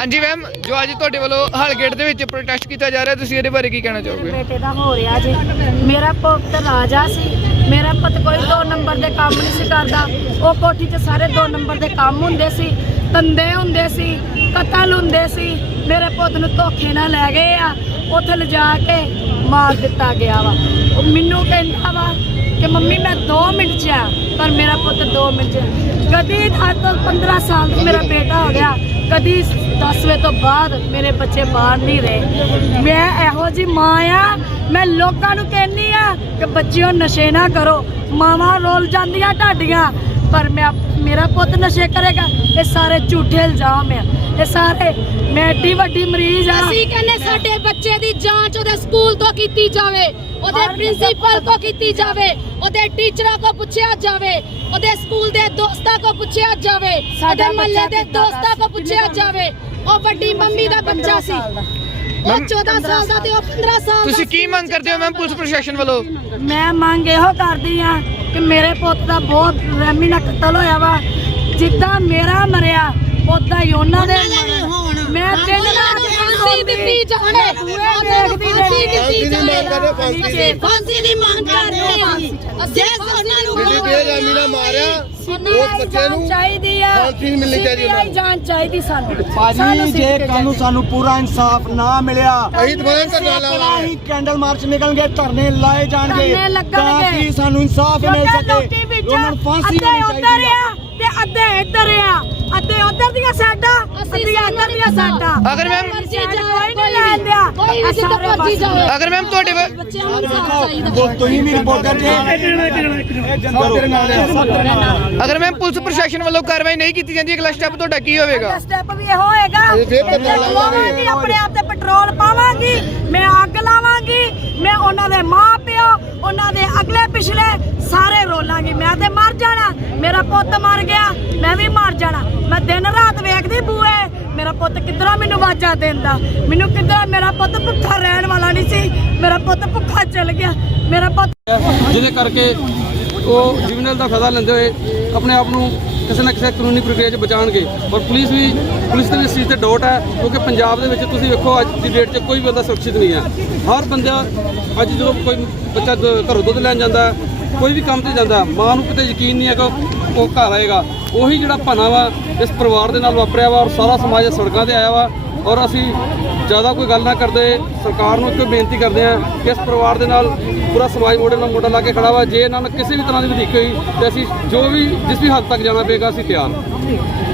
ਹਾਂਜੀ ਮੈਮ ਜੋ ਅੱਜ ਤੁਹਾਡੇ ਵੱਲੋਂ ਹਲਗੇਟ ਦੇ ਵਿੱਚ ਪ੍ਰੋਟੈਸਟ ਕੀਤਾ ਜਾ ਰਿਹਾ, ਤੁਸੀਂ ਇਹਦੇ ਬਾਰੇ ਕੀ ਕਹਿਣਾ ਚਾਹੋਗੇ? ਬੇਟੇ ਦਾ ਹੋ ਰਿਹਾ ਜੀ। ਮੇਰਾ ਪੁੱਤ ਰਾਜਾ ਸੀ। ਮੇਰਾ ਪੁੱਤ ਕੋਈ 2 ਨੰਬਰ ਦੇ ਕੰਮ ਨਹੀਂ ਸੀ ਕਰਦਾ। ਉਹ ਕੋਠੀ 'ਚ ਸਾਰੇ 2 ਨੰਬਰ ਦੇ ਕੰਮ ਹੁੰਦੇ ਸੀ। ਧੰਦੇ ਹੁੰਦੇ ਸੀ, ਕਤਲ ਹੁੰਦੇ ਸੀ। ਮੇਰੇ ਪੁੱਤ ਨੂੰ ਧੋਖੇ ਨਾਲ ਲੈ ਗਏ ਆ। ਉੱਥੇ ਲਿਜਾ ਕੇ ਮਾਰ ਦਿੱਤਾ ਗਿਆ ਵਾ। ਉਹ ਮੈਨੂੰ ਕਹਿੰਦਾ ਵਾ ਕਿ ਮੰਮੀ, ਮੈਂ 2 ਮਿੰਟ 'ਚ ਆ, ਪਰ ਮੇਰਾ ਪੁੱਤ 2 ਮਿੰਟ 'ਚ ਆ। ਕਦੀ ਅੱਜ ਤੋਂ 15 ਸਾਲ ਤੋਂ ਮੇਰਾ ਬੇਟਾ ਹੋ ਗਿਆ। ਕਦੀ 10 ਵਜੇ ਤੋਂ ਬਾਅਦ ਮੇਰੇ ਬੱਚੇ ਬਾਹਰ ਨਹੀਂ ਰਹੇ। ਮੈਂ ਇਹੋ ਜੀ ਮਾਂ ਆ ਮੈਂ ਲੋਕਾਂ ਨੂੰ ਕਹਿੰਨੀ ਆ ਕਿ ਬੱਚਿਓ ਨਸ਼ੇ ਨਾ ਕਰੋ। ਮਾਵਾਂ ਰੋਲ ਜਾਂਦੀਆਂ ਢਾਡੀਆਂ ਪਰ ਮੈਂ ਮੇਰਾ ਪੁੱਤ ਨਸ਼ੇ ਕਰੇਗਾ। ਇਹ ਸਾਰੇ ਝੂਠੇ ਇਲਜ਼ਾਮ ਆ। ਇਹ ਸਾਰੇ ਮੈਂ ਏਡੀ ਵੱਡੀ ਮਰੀਜ਼ ਆ। ਅਸੀਂ ਕਹਿੰਦੇ ਸਾਡੇ ਬੱਚੇ ਦੀ ਜਾਂਚ ਉਹਦੇ ਸਕੂਲ ਤੋਂ ਕੀਤੀ ਜਾਵੇ ਉਹਦੇ ਪ੍ਰਿੰਸੀਪਲ ਤੋਂ ਕੀਤੀ ਜਾਵੇ ਉਹਦੇ ਟੀਚਰਾਂ ਤੋਂ ਪੁੱਛਿਆ ਜਾਵੇ ਉਹਦੇ ਸਕੂਲ ਦੇ ਦੋਸਤਾਂ ਤੋਂ ਪੁੱਛਿਆ ਜਾਵੇ ਸਾਡਾ ਮਹੱਲੇ ਦੇ ਦੋਸਤਾਂ ਤੋਂ ਪੁੱਛਿਆ ਜਾਵੇ। ਉਹ ਵੱਡੀ ਮੰਮੀ ਦਾ ਬੱਚਾ ਸੀ। ਉਹ 14 ਸਾਲ ਦਾ ਤੇ ਉਹ 15 ਸਾਲ ਦਾ ਤੁਸੀਂ ਕੀ ਮੰਗ ਕਰਦੇ ਹੋ ਮੈਮ ਪੁਲਿਸ ਪ੍ਰਸ਼ਾਸਨ ਵੱਲੋਂ? ਮੈਂ ਮੰਗ ਇਹੋ ਕਰਦੀ ਆ ਕਿ ਮੇਰੇ ਪੁੱਤ ਦਾ ਬਹੁਤ ਰਹਿਮੀ ਨਾਲ ਕਤਲ ਹੋਇਆ ਵਾ। ਜਿੱਦਾਂ ਮੇਰਾ ਮਰਿਆ ਉਦਾਂ ਹੀ ਉਹਨਾਂ ਦੇ ਮਰਨ। ਮੈਂ ਦਿਨ ਰਾਤ ਫਾਂਸੀ ਦਿੱਤੀ ਦੇਖਦੀ ਫਾਂਸੀ ਦਿੱਤੀ ਦੀ ਜਾਵੇ ਫਾਂਸੀ ਦੀ। ਅਸੀਂ ਫਾਂਸੀ ਦੀ ਮੰਗ ਕਰ ਰਹੇ ਹਾਂ ਅਸੀਂ ਉਹਨਾਂ ਨੂੰ ਜਿਹੜੀ ਬੇਰਹਿਮੀ ਨਾਲ ਮਾਰਿਆ ਉਸ ਬੱਚੇ ਨੂੰ ਚਾਹੀਦੀ ਆ। ਫਾਂਸੀ ਮਿਲਣੀ ਚਾਹੀਦੀ ਉਹਨਾਂ ਨੂੰ। ਜਾਨ ਚਾਹੀਦੀ ਸਾਨੂੰ। ਭਾਜੀ ਜੇ ਕੱਲ ਨੂੰ ਸਾਨੂੰ ਪੂਰਾ ਇਨਸਾਫ ਨਾ ਮਿਲਿਆ ਅਸੀਂ ਦੁਬਾਰਾ ਧਰਨਾ ਲਾਵਾਂਗੇ ਹੀ ਕੈਂਡਲ ਮਾਰਚ ਨਿਕਲਣਗੇ ਧਰਨੇ ਲਾਏ ਜਾਣਗੇ। ਤਾਂ ਕਿ ਸਾਨੂੰ ਇਨਸਾਫ ਮਿਲ ਸਕੇ ਉਹਨਾਂ ਨੂੰ ਫਾਂਸੀ ਮਿਲਣੀ ਚਾਹੀਦੀ ਆ। ਤੇ ਅੱਧੇ ਇੱਧਰ ਆ ਅੱਧੇ ਉੱਧਰ ਦੀਆਂ ਸਾਈਡਾਂ ਅਸੀਂ ਅੱਧੀਆਂ ਇੱਧਰ ਦੀਆਂ ਸਾਈਡਾਂ ਅਗਰ ਮੈਮ ਕੋਈ ਨਹੀਂ ਲੈਣ ਦਿਆ। ਕੋਈ ਜਿੱਦਾਂ ਮਰਜ਼ੀ ਜਾਵੇ ਅਗਰ ਮੈਮ ਤੁਹਾਡੇ ਬੱਚਿਆਂ ਨੂੰ ਇਨਸਾਫ ਚਾਹੀਦਾ। ਤੁਸੀਂ ਵੀ ਰਿਪੋਰਟਰ ਜੀ ਇਹ ਜਨਤਾ ਤੇਰੇ ਨਾਲ ਹੈ ਅਗਰ ਮੈਮ ਪੁਲਿਸ ਪ੍ਰਸ਼ਾਸਨ ਵੱਲੋਂ ਕਾਰਵਾਈ ਨਹੀਂ ਕੀਤੀ ਜਾਂਦੀ ਅਗਲਾ ਸਟੈਪ ਤੁਹਾਡਾ ਕੀ ਹੋਵੇਗਾ? ਸਟੈਪ ਵੀ ਇਹੋ ਹੋਏਗਾ ਇਹ ਫਿਰ ਕਿ ਮੈਂ ਆਪਣੇ ਆਪ ਤੇ ਪੈਟਰੋਲ ਪਾਵਾਂਗੀ ਮੈਂ ਅੱਗ ਲਾਵਾਂਗੀ ਮੈਂ ਉਹਨਾਂ ਦੇ ਮਾਂ ਪਿਓ ਉਹਨਾਂ ਦੇ ਅਗਲੇ ਪਿਛਲੇ ਸਾਰੇ ਰੋਲਾਂਗੀ। ਮੈਂ ਤੇ ਮਰ ਜਾਣਾ। ਮੇਰਾ ਪੁੱਤ ਮਰ ਗਿਆ, ਮੈਂ ਵੀ ਮਰ ਜਾਣਾ। ਮੈਂ ਦਿਨ ਰਾਤ ਵੇਖਦੀ ਬੂਏ, ਮੇਰਾ ਪੁੱਤ ਕਿੱਧਰੋਂ ਮੈਨੂੰ ਆਵਾਜ਼ਾਂ ਦਿੰਦਾ? ਮੈਨੂੰ ਕਿੱਧਰੋਂ ਮੇਰਾ ਪੁੱਤ ਭੁੱਖਾ ਰਹਿਣ ਵਾਲਾ ਨਹੀਂ ਸੀ? ਮੇਰਾ ਪੁੱਤ ਭੁੱਖਾ ਚਲ ਗਿਆ। ਮੇਰਾ ਪੁੱਤ ਜਿਹਦੇ ਕਰਕੇ ਉਹ ਜੀਵਨਲ ਦਾ ਫਾਇਦਾ ਲੈਂਦੇ ਹੋਏ ਆਪਣੇ ਆਪ ਨੂੰ ਕਿਸੇ ਨਾ ਕਿਸੇ ਕਾਨੂੰਨੀ ਪ੍ਰਕਿਰਿਆ 'ਚ ਬਚਾਣਗੇ ਔਰ ਪੁਲਿਸ ਵੀ, ਪੁਲਿਸ ਦੇ ਇਸ ਚੀਜ਼ ਤੇ ਡਾਊਟ ਹੈ, ਕਿਉਂਕਿ ਪੰਜਾਬ ਦੇ ਵਿੱਚ ਤੁਸੀਂ ਵੇਖੋ, ਅੱਜ ਦੀ ਡੇਟ 'ਚ ਕੋਈ ਬੰਦਾ ਸੁਰੱਖਿਅਤ ਨਹੀਂ ਹੈ। ਹਰ ਬੰਦਾ, ਅੱਜ ਜਦੋਂ ਕੋਈ ਬੱਚਾ ਘਰੋਂ ਦੁੱਧ ਲੈਣ ਜਾਂਦਾ ਕੋਈ ਵੀ ਕੰਮ ਤੇ ਜਾਂਦਾ, ਮਾਂ ਨੂੰ ਕਿਤੇ ਯਕੀਨ ਨਹੀਂ ਹੈ ਕਿ ਉਹ- ਘਰ ਆਏਗਾ। ਉਹੀ ਜਿਹੜਾ ਭਨਾ ਵਾ, ਇਸ ਪਰਿਵਾਰ ਦੇ ਨਾਲ ਵਾਪਰਿਆ ਵਾ ਔਰ ਸਾਰਾ ਸਮਾਜ ਸੜਕਾਂ ਤੇ ਆਇਆ ਵਾ ਔਰ ਅਸੀਂ ਜ਼ਿਆਦਾ ਕੋਈ ਗੱਲ ਨਾ ਕਰਦੇ, ਸਰਕਾਰ ਨੂੰ ਇੱਕੋ ਬੇਨਤੀ ਕਰਦੇ ਹਾਂ ਕਿ ਇਸ ਪਰਿਵਾਰ ਦੇ ਨਾਲ ਪੂਰਾ ਸਮਾਜ ਮੋਢੇ ਨਾਲ ਮੋਢਾ ਲਾ ਕੇ ਖੜਾ ਵਾ। ਜੇ ਇਹਨਾਂ ਨੂੰ ਕਿਸੇ ਵੀ ਤਰ੍ਹਾਂ ਦੀ ਵਧੀਕ ਹੋਈ ਤੇ ਅਸੀਂ ਜੋ ਵੀ, ਜਿਸ ਵੀ ਹੱਦ ਤੱਕ ਜਾਣਾ ਪਏਗਾ, ਅਸੀਂ ਤਿਆਰ